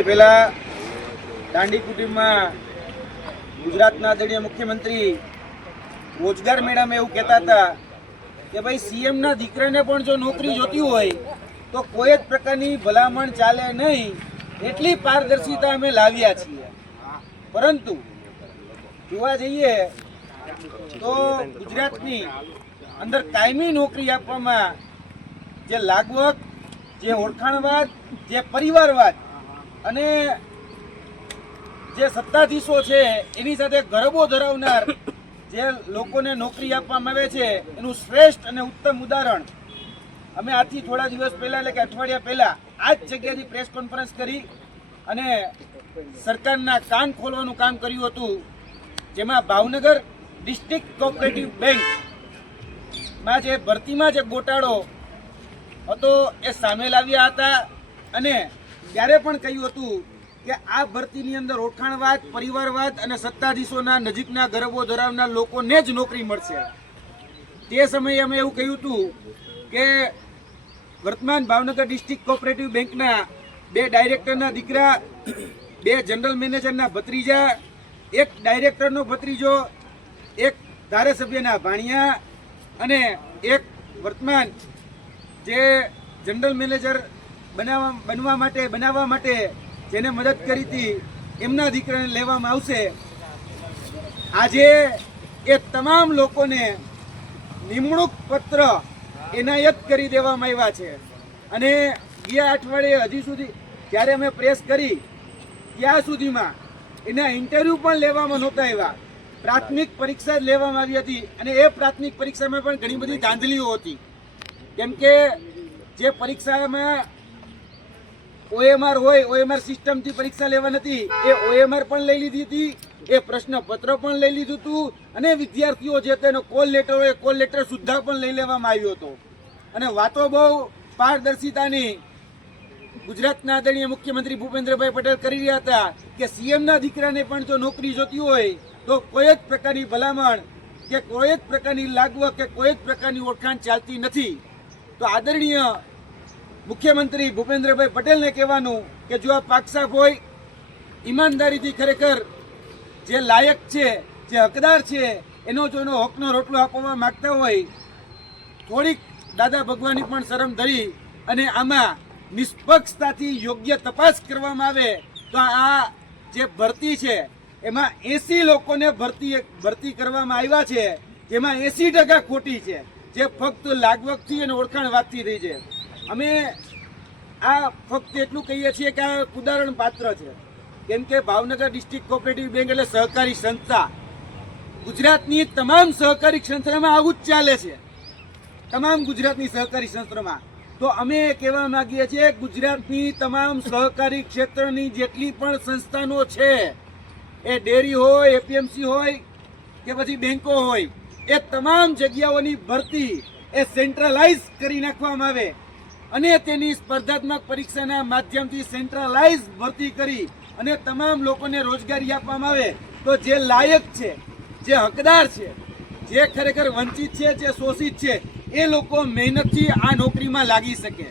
પહેલા દાંડી કુટીમાં ગુજરાતના આદરણીય મુખ્યમંત્રી રોજગાર મેળામાં એવું કહેતા હતા કે ભાઈ સીએમના દીકરાને પણ જો નોકરી જોતી હોય તો કોઈ જ પ્રકારની ભલામણ ચાલે નહીં, એટલી પારદર્શિતા અમે લાવ્યા છીએ. પરંતુ જોવા જઈએ તો ગુજરાતની અંદર કાયમી નોકરી આપવામાં જે લાગવક, જે ઓળખાણવાદ, જે પરિવારવાદ અને જે સત્તાધીશો છે એની સાથે ગરબો ધરાવનાર જે લોકોને નોકરી આપવામાં આવે છે એનું શ્રેષ્ઠ અને ઉત્તમ ઉદાહરણ અમે આજથી થોડા દિવસ પહેલા એટલે કે અઠવાડિયા પહેલા આ જ જગ્યાથી પ્રેસ કોન્ફરન્સ કરી અને સરકારના કાન ખોલવાનું કામ કર્યું હતું, જેમાં ભાવનગર ડિસ્ટ્રિક્ટ કોઓપરેટિવ બેંકમાં જે ભરતીમાં જે ગોટાળો હતો એ સામે લાવ્યા હતા અને ત્યારે પણ કહ્યું હતું કે આ ભરતીની અંદર ઓળખાણવાદ, પરિવારવાદ અને સત્તાધીશોના નજીકના ગરબો ધરાવનાર લોકોને જ નોકરી મળશે. તે સમયે અમે એવું કહ્યું હતું કે વર્તમાન ભાવનગર ડિસ્ટ્રિક્ટ કોઓપરેટિવ બેંકના 2 ડાયરેક્ટરના દીકરા, 2 જનરલ મેનેજરના ભત્રીજા, 1 ડાયરેક્ટરનો ભત્રીજો, 1 ધારાસભ્યના ભાણિયા અને 1 વર્તમાન જે જનરલ મેનેજર બનાવવા માટે જેને મદદ કરી હતી એમના દીકરાને લેવામાં આવશે. આજે એ તમામ લોકોને નિમણૂક પત્ર એનાયત કરી દેવામાં આવ્યા છે અને ગયા અઠવાડિયે હજી સુધી જ્યારે અમે પ્રેસ કરી ત્યાં સુધીમાં એના ઇન્ટરવ્યૂ પણ લેવામાં નહોતા આવ્યા. પ્રાથમિક પરીક્ષા જ લેવામાં આવી હતી અને એ પ્રાથમિક પરીક્ષામાં પણ ઘણી બધી ધાંધલીઓ હતી, કેમ કે જે પરીક્ષામાં OMR હોય, OMR સિસ્ટમથી પરીક્ષા લેવા નથી, એ OMR પણ લઈ લીધી હતી, એ પ્રશ્નપત્ર પણ લઈ લીધું હતું અને વિદ્યાર્થીઓ જે તેનો કોલ લેટર હોય, કોલ લેટર સુદ્ધા પણ લઈ લેવામાં આવ્યો હતો. અને વાતો બહુ પારદર્શિતાની ગુજરાતના આદરણીય મુખ્યમંત્રી ભૂપેન્દ્રભાઈ પટેલ કરી રહ્યા હતા કે સીએમના દીકરાને પણ જો નોકરી જોતી હોય તો કોઈ જ પ્રકારની ભલામણ કે કોઈ જ પ્રકારની લાગવક કે કોઈ જ પ્રકારની ઓળખાણ ચાલતી નથી. તો આદરણીય મુખ્યમંત્રી ભૂપેન્દ્રભાઈ પટેલને કહેવાનું કે જો આ પાકસાફ હોય, ઈમાનદારીથી ખરેખર જે લાયક છે, જે હકદાર છે, એનો જો એનો હકનો રોટલો આપવા માગતા હોય, થોડીક દાદા ભગવાનની પણ શરમ ધરી અને આમાં નિષ્પક્ષતાથી યોગ્ય તપાસ કરવામાં આવે તો આ જે ભરતી છે એમાં 80 લોકોને ભરતી કરવામાં આવ્યા છે, જેમાં 80% ખોટી છે, જે ફક્ત લાગવકથી અને ઓળખાણવાદથી થઈ છે. અમે આ ફક્ત એટલું કહીએ છીએ કે આ ઉદાહરણ પાત્ર છે, કેમ કે ભાવનગર ડિસ્ટ્રિક્ટ કોઓપરેટિવ બેંક એટલે સહકારી સંસ્થા. ગુજરાતની તમામ સહકારી સંસ્થામાં આવું જ ચાલે છે, તમામ ગુજરાતની સહકારી સંસ્થામાં. તો અમે કહેવા માંગીએ છીએ ગુજરાતની તમામ સહકારી ક્ષેત્રની જેટલી પણ સંસ્થાનો છે, એ ડેરી હોય, એપીએમસી હોય કે પછી બેંકો હોય, એ તમામ જગ્યાઓની ભરતી એ સેન્ટ્રલાઇઝ કરી નાખવામાં આવે અને તેની સ્પર્ધાત્મક પરીક્ષાના માધ્યમથી સેન્ટ્રલાઇઝ ભરતી કરી અને તમામ લોકોને રોજગારી આપવામાં આવે તો જે લાયક છે, જે હકદાર છે, જે ખરેખર વંચિત છે, જે શોષિત છે, એ લોકો મહેનતથી આ નોકરીમાં લાગી શકે.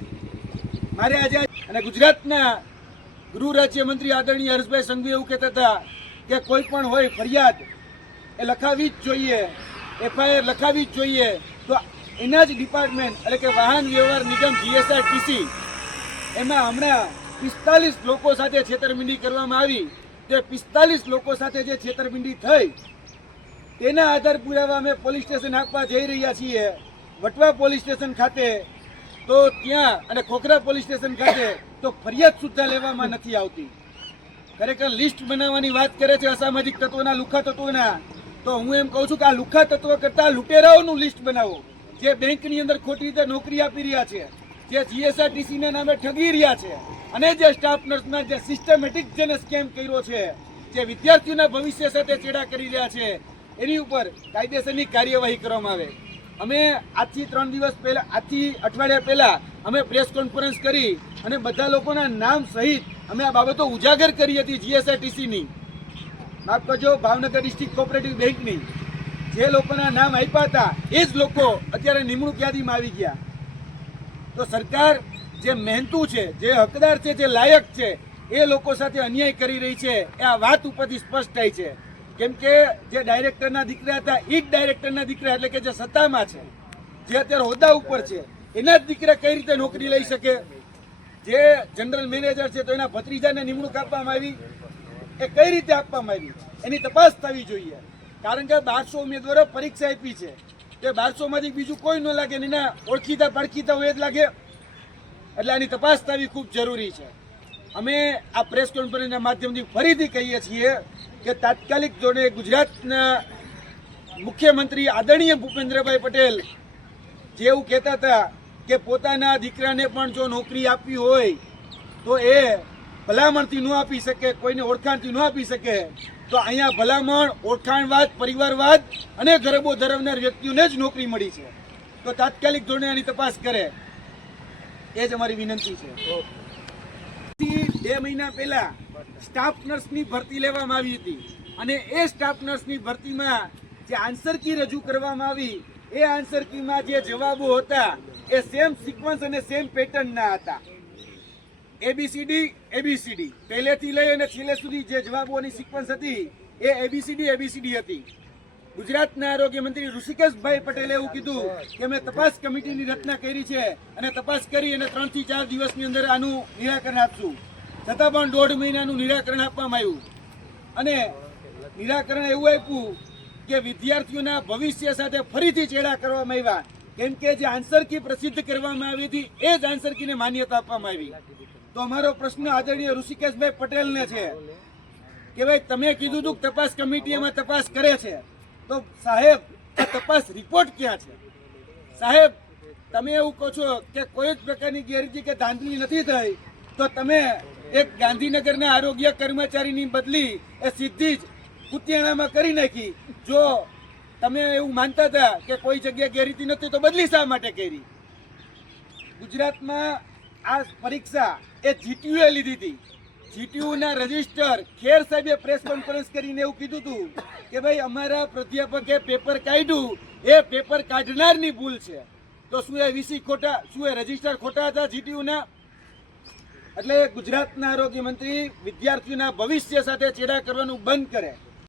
મારે આજે અને ગુજરાતના ગૃહ રાજ્યમંત્રી આદરણીય હર્ષભાઈ સંઘવી એવું કહેતા હતા કે કોઈ પણ હોય ફરિયાદ એ લખાવી જ જોઈએ, FIR લખાવી જ જોઈએ. તો એના જ ડિપાર્ટમેન્ટ એટલે કે વાહન વ્યવહાર નિગમ GSRTC એમાં હમણાં 45 લોકો સાથે છેતરપિંડી કરવામાં આવી. તે 45 લોકો સાથે જે છેતરપિંડી થઈ તેના આધાર પુરાવા અમે પોલીસ સ્ટેશન આપવા જઈ રહ્યા છીએ, વટવા પોલીસ સ્ટેશન ખાતે તો ત્યાં અને ખોખરા પોલીસ સ્ટેશન ખાતે તો ફરિયાદ સુદ્ધા લેવામાં નથી આવતી. ખરેખર લિસ્ટ બનાવવાની વાત કરે છે અસામાજિક તત્વોના, લુખ્ખા તત્વોના. તો હું એમ કહું છું કે આ લુખ્ખા તત્વ કરતાં લૂંટેરાઓનું લિસ્ટ બનાવો, જે બેંકની અંદર ખોટી રીતે નોકરી આપી રહ્યા છે, જે GSRTCના નામે ઠગી રહ્યા છે અને જે સ્ટાફ નર્સમાં જે સિસ્ટમેટિક જેને સ્કેમ કર્યો છે, જે વિદ્યાર્થીઓના ભવિષ્ય સાથે ચેડા કરી રહ્યા છે, એની ઉપર કાયદેસરની કાર્યવાહી કરવામાં આવે. અમે આજથી 3 દિવસ પહેલા, આજથી અઠવાડિયા પહેલા અમે પ્રેસ કોન્ફરન્સ કરી અને બધા લોકોના નામ સહિત અમે આ બાબતો ઉજાગર કરી હતી. GSRTCની, માફ કરજો, ભાવનગર ડિસ્ટ્રિક્ટ કોઓપરેટિવ બેંકની જે લોકોના નામ આપ્યા હતા એ જ લોકો અત્યારે નિમણૂક યાદીમાં આવી ગયા. તો સરકાર જે મહેનતુ છે, જે હકદાર છે, જે લાયક છે, એ લોકો સાથે અન્યાય કરી રહી છે એ આ વાત ઉપરથી સ્પષ્ટ થાય છે. કેમ કે જે ડાયરેક્ટરના દીકરા હતા એ જ ડાયરેક્ટરના દીકરા એટલે કે જે સત્તામાં છે, જે અત્યારે હોદ્દા ઉપર છે, એના જ દીકરા કઈ રીતે નોકરી લઈ શકે? જે જનરલ મેનેજર છે તો એના ભત્રીજાને નિમણૂક આપવામાં આવી, એ કઈ રીતે આપવામાં આવી એની તપાસ થવી જોઈએ. કારણ કે 1200 ઉમેદવારો પરીક્ષા આપી છે, તે 1200 માંથી બીજું કોઈ ન લાગે ને એના ઓળખીતા પડખીતા હોય જ લાગે. એટલે આની તપાસ થવી ખૂબ જરૂરી છે. અમે આ પ્રેસ કોન્ફરન્સના માધ્યમથી ફરીથી કહીએ છીએ કે તાત્કાલિક ધોરણે ગુજરાતના મુખ્યમંત્રી આદરણીય ભૂપેન્દ્રભાઈ પટેલ જે એવું કહેતા હતા કે પોતાના દીકરાને પણ જો નોકરી આપવી હોય તો એ ભલામણથી ન આપી શકે, કોઈને ઓળખાણથી ન આપી શકે, તો અહીંયા ભલામણ, ઓળખાણવાદ, પરિવારવાદ અને ગરબો ધરાવનાર વ્યક્તિઓને જ નોકરી મળી છે. તો તાત્કાલિક ધોરણે આની તપાસ કરે એ જ અમારી વિનંતી છે. 2 મહિના પહેલા સ્ટાફ નર્સની ભરતી લેવામાં આવી હતી અને એ સ્ટાફ નર્સની ભરતીમાં જે આન્સર કી રજૂ કરવામાં આવી એ આન્સર કીમાં જે જવાબો હતા એ સેમ સિક્વન્સ અને સેમ પેટર્નના હતા. એબીસીડી પહેલેથી લઈ અને છેલ્લે સુધી જે જવાબોની સિક્વન્સ હતી એ એબીસીડી હતી. ગુજરાતના આરોગ્ય મંત્રી ઋષિકેશભાઈ પટેલે એવું કીધું કે અમે તપાસ કમિટીની રચના કરી છે અને તપાસ કરી અને 3 થી 4 દિવસની અંદર આનું નિરાકરણ આપશું. છતાં પણ 1.5 મહિનાનું નિરાકરણ આપવામાં આવ્યું અને નિરાકરણ એવું આપ્યું કે વિદ્યાર્થીઓના ભવિષ્ય સાથે ફરીથી ચેડા કરવામાં આવ્યા. કેમ કે જે આન્સર કી પ્રસિદ્ધ કરવામાં આવી હતી એ જ આન્સર કીને માન્યતા આપવામાં આવી. તો અમારો પ્રશ્ન આદરણીય ઋષિકેશભાઈ પટેલને છે કે ભાઈ તમે કીધું હતું કે તપાસ કમિટી એમાં તપાસ કરે છે, તો સાહેબ આ તપાસ રિપોર્ટ ક્યાં છે? સાહેબ તમે એવું કહો છો કે કોઈ જ પ્રકારની ગેરરીતિ કે ધાંધલી નથી થઈ, તો તમે એક ગાંધીનગરના આરોગ્ય કર્મચારીની બદલી એ સીધી જ કુતિયાણામાં કરી નાખી. જો તમે એવું માનતા હતા કે કોઈ જગ્યાએ ગેરરીતિ નથી તો બદલી શા માટે કરી? ગુજરાતમાં આ પરીક્ષા એ જીટીયુએ લીધી હતી. જીટીયુના રજિસ્ટર ખેર સાહેબે પ્રેસ કોન્ફરન્સ કરીને એવું કીધું હતું કે ભાઈ અમારા પ્રાધ્યાપકે પેપર કાઢ્યું એ પેપર કાઢનારની ભૂલ છે. તો શું એ વીસી ખોટા, શું એ રજિસ્ટર ખોટા હતા જીટીયુના? એટલે ગુજરાતના આરોગ્ય મંત્રી વિદ્યાર્થીઓના ભવિષ્ય સાથે ચેડા કરવાનું બંધ કરે.